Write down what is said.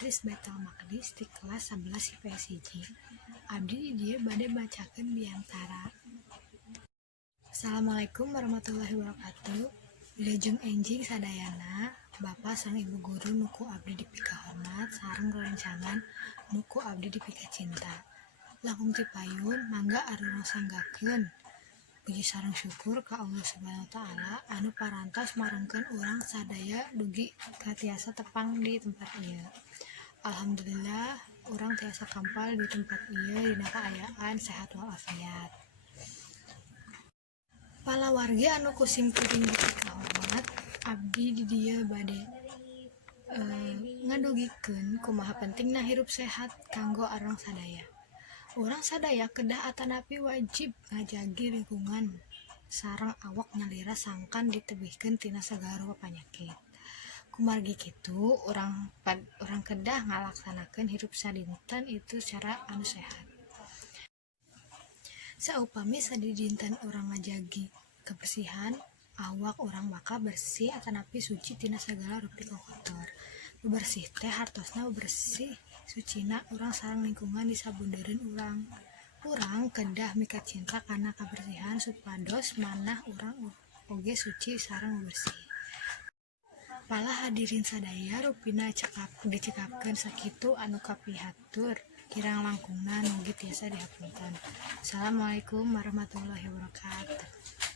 santri Baitul Maqdis di kelas 11 IPS hiji. Abdi di dieu bade bacakeun diantara. Assalamualaikum warahmatullahi wabarakatuh. Wilujeng enjing sadayana, Bapak sang Ibu guru nuku abdi dipika hormat sareng rerencangan nuku abdi dipika cinta. Langkung ti payun mangga areurang sanggakeun. Puji sareng syukur ka Allah Subhanahu wa taala anu parantos marengkeun urang sadaya dugi katiasa tepang di tempat ieu. Alhamdulillah urang tiasa kampal di tempat ieu dina kaayaan sehat walafiat. Palawargi anu kusing kuring dipika hormat, abdi di dieu bade ngadugikeun kumaha pentingna hirup sehat kanggo arang sadaya. Urang sadaya kedah atanapi wajib ngajagi lingkungan sareng awak nyalira sangkan ditebihkeun tina sagala rupa panyakit. Kumargi kitu urang kedah ngalaksanakeun hirup sadinten itu secara anu sehat. Saupami sadidinten urang ngajagi kebersihan, awak urang bakal bersih atanapi suci tina sagala rupi kotor. Bebersih teh hartosna bebersih sucina urang sareng lingkungan di sabundeureun urang. Urang kedah mika cinta kana kabersihan supados manah urang oge suci sareng bersih. Pala hadirin sadaya rupina dicekapkeun sakitu anu kapihatur kirang langkungna nugi tiasa dihapunten. Assalamualaikum warahmatullahi wabarakatuh.